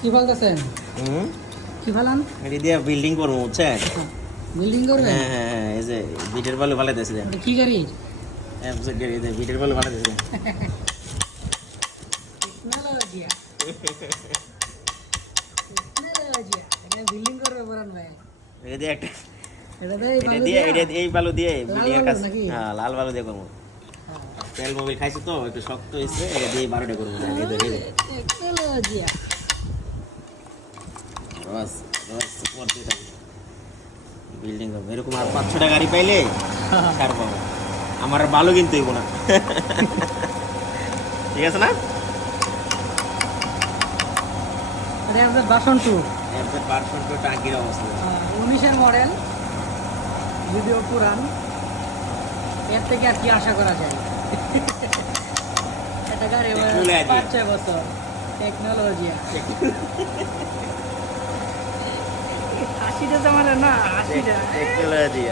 কি ফেলতেছেন? কি ফেলান? এটা দিয়ে বিল্ডিং করবো বুঝছেন? বিল্ডিং করবেন? হ্যাঁ হ্যাঁ হ্যাঁ, এই যে বিটের বালু ফালাইতেছে দেন। এটা কি গাড়ি? এই যে বিটের বালু ফালাইতেছে। টেকনোলজিয়া টেকনোলজিয়া এটা বিল্ডিং করবে বরান ভাই। এটা দিয়ে একটা এটা এই বালু দিয়ে বিল্ডিং এর বালু কাজ। নাকি? হ্যাঁ লাল বালু দিয়ে করবো। তেল মোবিল খাইছি তো একটু শক্ত হয়েছে, এটা দিয়ে 12টা করবো। টেকনোলজিয়া বাস বাস করতে থাকি। বিল্ডিং করবো এরকম আর 5-6টা গাড়ি পাইলে ছাড় পাবো। আমার আর ভালো কিনতে হইব না। ঠিক আছে না? এটা আমাদের বাসন টু এরপর ভার্সন 2 টাঙ্কির অবস্থা 19-এর মডেল, যদিও পুরান। এর থেকে আর কি আশা করা যায়? এটা গাড়ি টেকনোলজি। 5-6 বছর। টেকনোলজিয়া 80টা জামানা না, 80টা টেকনোলজি